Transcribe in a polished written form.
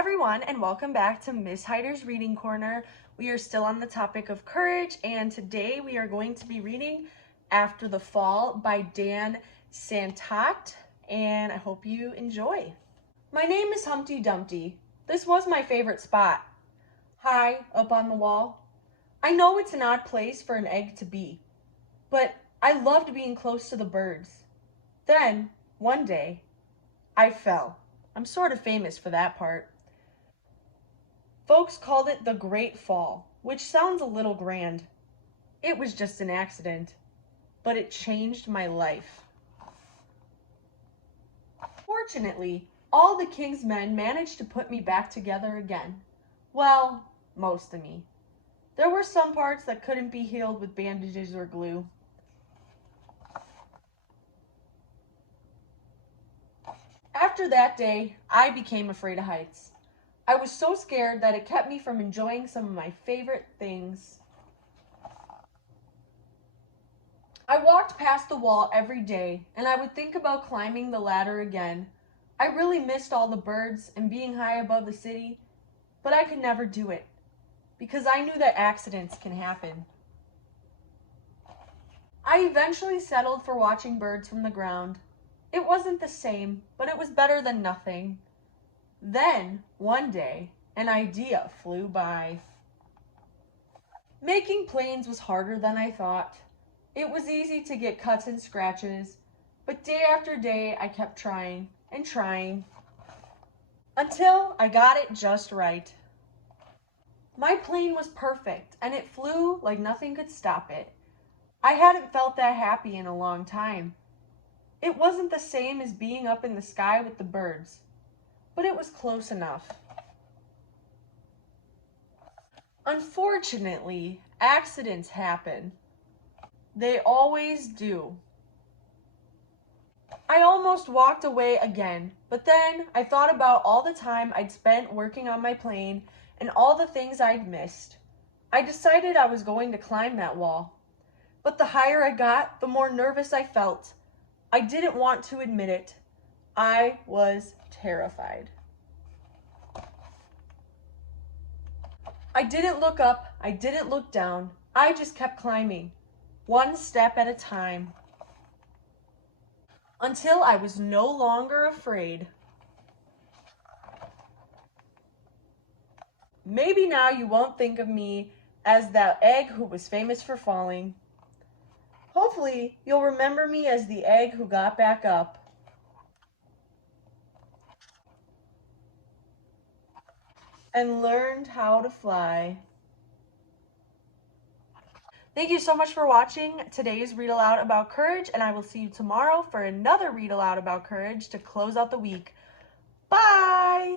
everyone, and welcome back to Miss Hyder's Reading Corner. We are still on the topic of courage, and today we are going to be reading After the Fall by Santat, and I hope you enjoy. My name is Humpty Dumpty. This was my favorite spot, high up on the wall. I know it's an odd place for an egg to be, but I loved being close to the birds. Then, one day, I fell. I'm sort of famous for that part. Folks called it the Great Fall, which sounds a little grand. It was just an accident, but it changed my life. Fortunately, all the king's men managed to put me back together again. Well, most of me. There were some parts that couldn't be healed with bandages or glue. After that day, I became afraid of heights. I was so scared that it kept me from enjoying some of my favorite things. I walked past the wall every day, and I would think about climbing the ladder again. I really missed all the birds and being high above the city, but I could never do it, because I knew that accidents can happen. I eventually settled for watching birds from the ground. It wasn't the same, but it was better than nothing. Then, one day, an idea flew by. Making planes was harder than I thought. It was easy to get cuts and scratches, but day after day I kept trying and trying until I got it just right. My plane was perfect, and it flew like nothing could stop it. I hadn't felt that happy in a long time. It wasn't the same as being up in the sky with the birds, but it was close enough. Unfortunately, accidents happen. They always do. I almost walked away again, but then I thought about all the time I'd spent working on my plane and all the things I'd missed. I decided I was going to climb that wall. But the higher I got, the more nervous I felt. I didn't want to admit it. I was terrified. I didn't look up, I didn't look down. I just kept climbing, one step at a time, until I was no longer afraid. Maybe now you won't think of me as that egg who was famous for falling. Hopefully, you'll remember me as the egg who got back up. And learned how to fly. Thank you so much for watching today's Read Aloud About Courage, and I will see you tomorrow for another Read Aloud About Courage to close out the week. Bye!